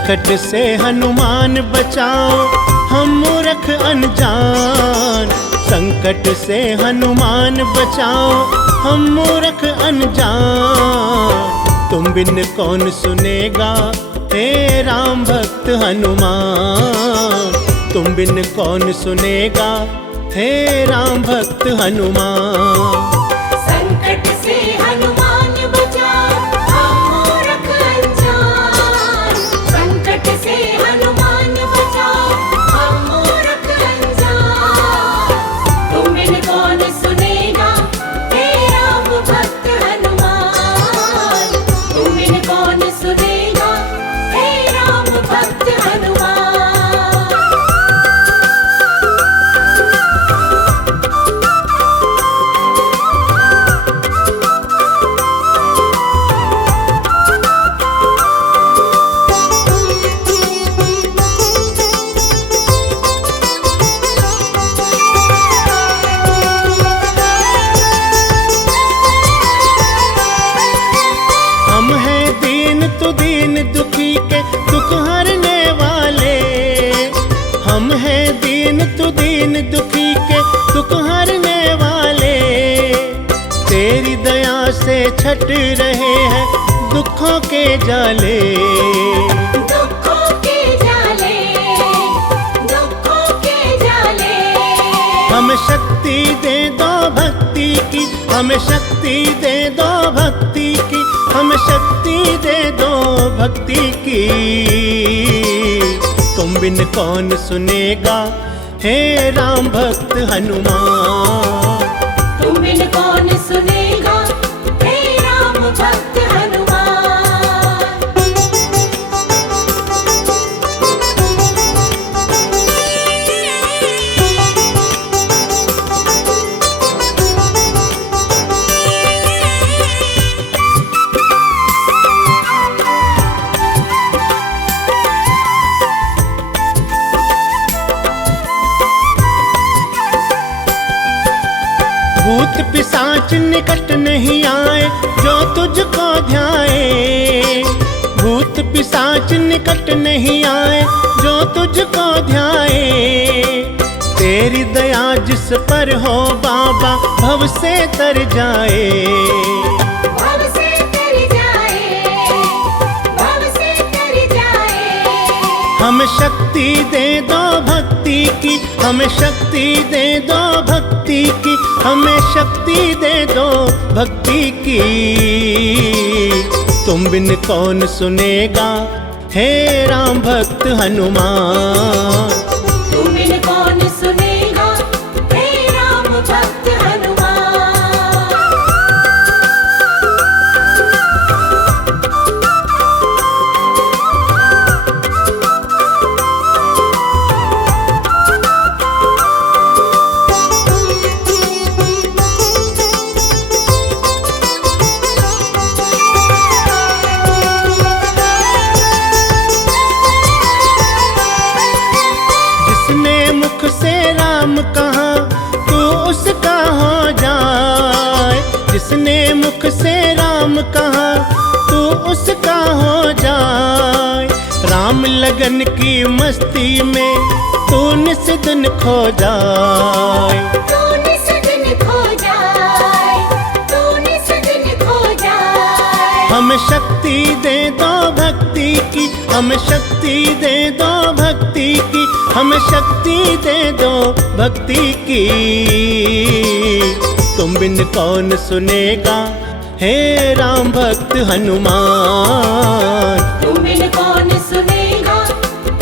संकट से हनुमान बचाओ हम मूर्ख अनजान। संकट से हनुमान बचाओ हम मूर्ख अनजान। तुम बिन कौन सुनेगा हे राम भक्त हनुमान। तुम बिन कौन सुनेगा हे राम भक्त हनुमान। संकट से हनुमान बचाओ हम मूर्ख अनजान। संकट से हनुमान बचाओ हम मूर्ख अनजान। तुम बिन कौन सुनेगा हे राम भक्त हनुमान। तुम बिन कौन सुनेगा हे राम भक्त हनुमान। दीन दुखी के दुख हरने वाले। हम हैं दीन तु दीन दुखी के दुख हरने वाले। तेरी दया से छट रहे हैं दुखों के जाले। दुखों के जाले, दुखों के जाले। हमें शक्ति दे दो भक्ति की, हमें शक्ति दे दो भक्ति की, हमें शक्ति दे दो भक्ति की। तुम बिन कौन सुनेगा हे राम भक्त हनुमान। तुम बिन कौन सुनेगा हे राम भक्त हनुमान। भूत पिशाच निकट नहीं आए जो तुझको ध्याए। भूत पिशाच निकट नहीं आए जो तुझको ध्याए। तेरी दया जिस पर हो बाबा भव से तर जाए। भव से तर जाए, भव से तर जाए। हमें शक्ति दे दो भक्ति की, हमें शक्ति दे दो भक्ति की, हमें शक्ति दे दो भक्ति की। तुम बिन कौन सुनेगा हे राम भक्त हनुमान। तुम बिन कौन सुनेगा हे राम भक्त हनुमान। कहा तू उसका हो जाए। जिसने मुख से राम कहा तू उसका हो जाए। राम लगन की मस्ती में तू निस दिन खो जाए। तू निस दिन खो जाए, तू निस दिन खो जाए। हमें शक्ति दे दो भक्ति की, हमें शक्ति दे दो भक्ति की, हमें शक्ति दे दो भक्ति की। तुम बिन कौन सुनेगा हे राम भक्त हनुमान। तुम बिन कौन सुनेगा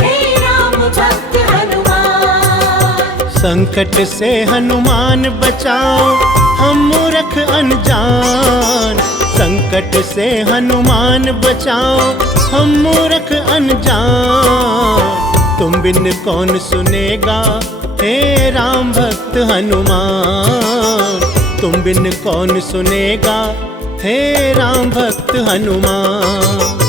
हे राम भक्त हनुमान। संकट से हनुमान बचाओ हम मूर्ख अनजान। संकट से हनुमान बचाओ हम मूर्ख अनजान। तुम बिन कौन सुनेगा हे राम भक्त हनुमान। तुम बिन कौन सुनेगा हे राम भक्त हनुमान।